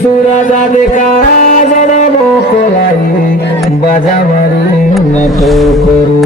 সুরাজা দেখা জনম কলাই বাজাবারি নত করু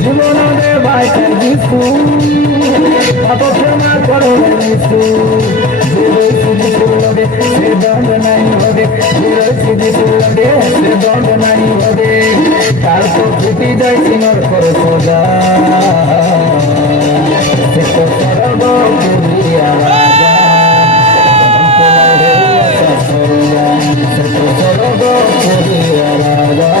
জীবনের বাইকের দিশু অপক্ষমা করে দিশু লগে সে দণ্ড নাই হবে সে দণ্ড নাই হবে তার তো ফুটি যায় চিনর করে সোজা সে তো সরব পুরিয়া রাজা সে তো সরব পুরিয়া রাজা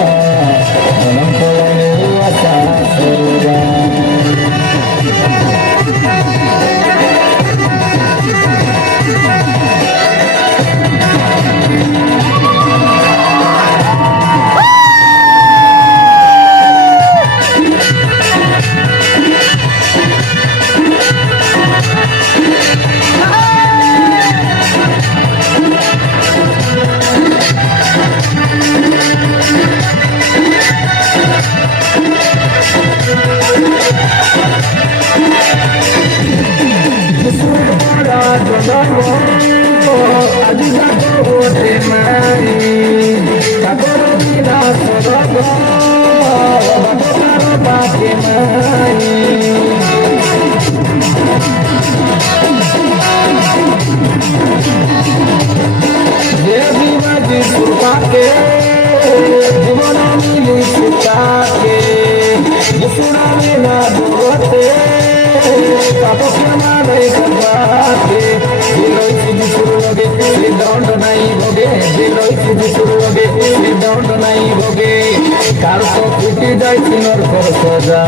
কার তো ফুটি যায় চিনর কর সজা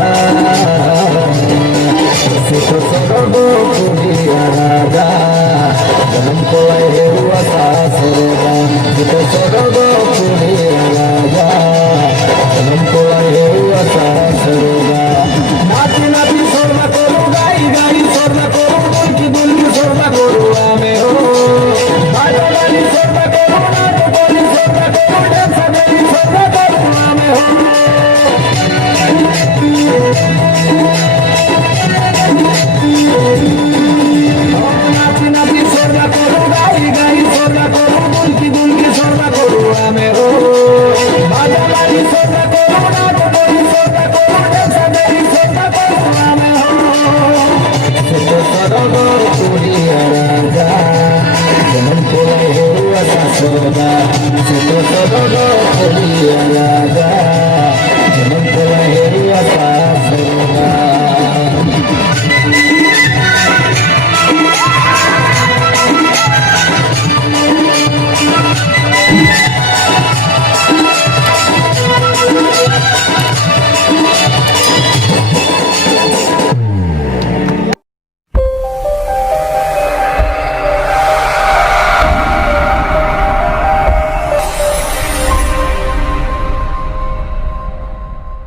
সে তো সরব পুরিয়া রাজা জনম কলাই হেউয়া সাসরা সে তো সরব পুরিয়া রাজা জনম কলাই হেউয়া সাসরা নাচি নাচি সরবা করু গাই গাই সরবা করু দুলকি দুলকি সরবা করু আমি ও বাজালি সরবা করু না তো বলি সরবা করু ডান্স দেই সরবা করু আমি ও স্বর্গ